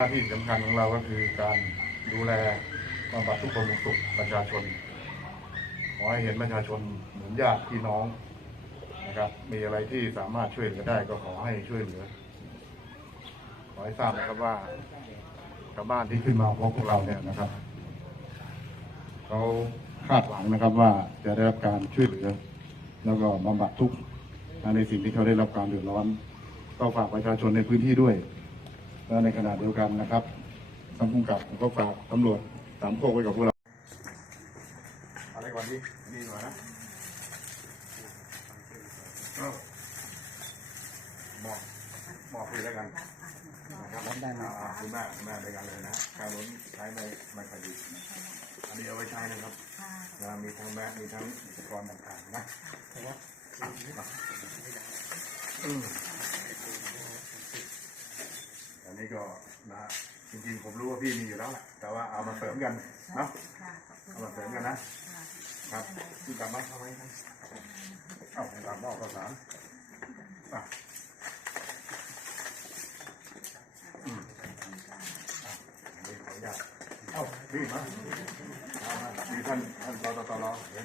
หน้าที่สำคัญของเราก็คือการดูแลบำบัดทุกข์บำรุงสุขประชาชน ขอให้เห็นประชาชนเหมือนญาติพี่น้องนะครับ มีอะไรที่สามารถช่วยเหลือได้ก็ขอให้ช่วยเหลือ ขอให้ทราบนะครับว่าชาวบ้านที่ขึ้นมาพบพวกเราเนี่ยนะครับเขาคาดหวังนะครับว่าจะได้รับการช่วยเหลือ แล้วก็บำบัดทุกข์ในสิ่งที่เขาได้รับการเดือดร้อนก็ฝากประชาชนในพื้นที่ด้วย และในขณะเดียวกันนะครับทางผู้กำกับก็ฝากตำรวจสามโคกไว้กับพวกเราอะไรก่อนดีนี่ก่อนนะเอาบอกบอกพี่แล้วกันนะครับได้มาคุณแม่คุณแม่ด้วยกันเลยนะคราวนู้นใช้ไม่ไม่ค่อยดีอันนี้เอาไว้ใช้นะครับนะมีทั้งแม่มีทั้งอุปกรณ์ต่างๆนะอืมอัน นี้ก็นะจริงๆผมรู้ว่าพี่มีอยู่แล้วแหละแต่ว่าเอามาเสริมกันเนาะเอามาเสริมกันนะครับที่กลับมาทำไมครับเอ้าตามบอกภาษานอะอืมอะอันนี้ขออนุญาตเอ้าพี่มาเอามามีท่านท่านตตตรเห็น